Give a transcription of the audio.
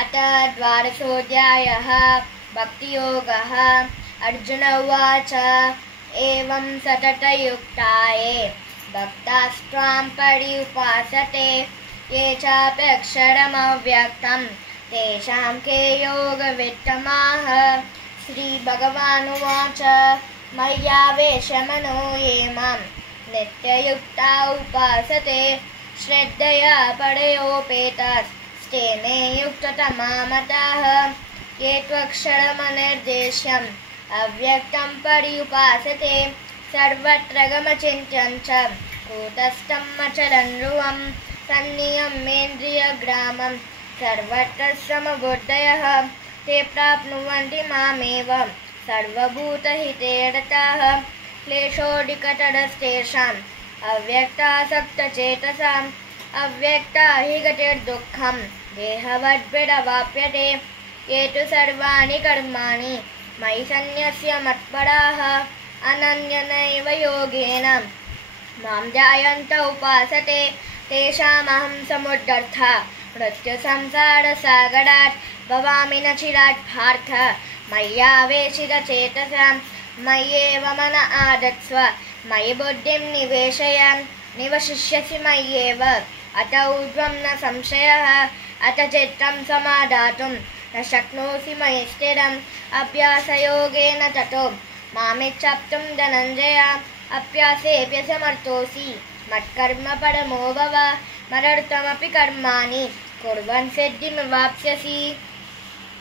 अथ द्वादशोऽध्यायः भक्तियोगः। अर्जुन उवाच एवं सततयुक्ताये भक्तास्त्वां पर्युपासते ये चाप्यक्षरमव्यक्तं तेषां के योगवित्तमाः। श्रीभगवानुवाच मय्यावेशमनो ये मां नित्ययुक्ता उपासते श्रद्धया परयोपेतास्ते मे युक्ततमा मताः। ये त्वक्षरमनिर्देश्यम् अव्यक्तं पर्युपासते सर्वत्र गमचिन्त्यं च कूटस्थं अचलं ध्रुवं तन्नियम्येन्द्रियग्रामं सर्वत्र समबुद्धयः ते प्राप्नुवन्ति मामेव सर्वभूतहिते रताः। क्लेशोऽधिकतरस्तेषाम् अव्यक्तासक्तचेतसाम् अव्यक्ता हि गतिर्दुःखं देहवद्भिरवाप्यते। ये तु सर्वाणि कर्माणि मयि सन्न्यस्य मत्पराः अनन्येनैव योगेन मां ध्यायन्त उपासते तेषामहं समुद्धर्ता मृत्युसंसारसागरात् भवामि न चिरात् पार्थ। मय्यावेशितचेतसां मय्येव मन आदत्स्व मयि बुद्धिं निवेशय निवशिष्यसि मय्येव अत ऊर्ध्वं न संशयः। अत चित्तं समादातुं न शक्नोषि मयि स्थिरम् अभ्यासयोगेन ततो मामिच्छाप्तुं धनञ्जय। अभ्यासेऽप्यसमर्थोऽसि मत्कर्म परमो भव मदर्थमपि कर्माणि कुर्वन् सिद्धिमवाप्स्यसि।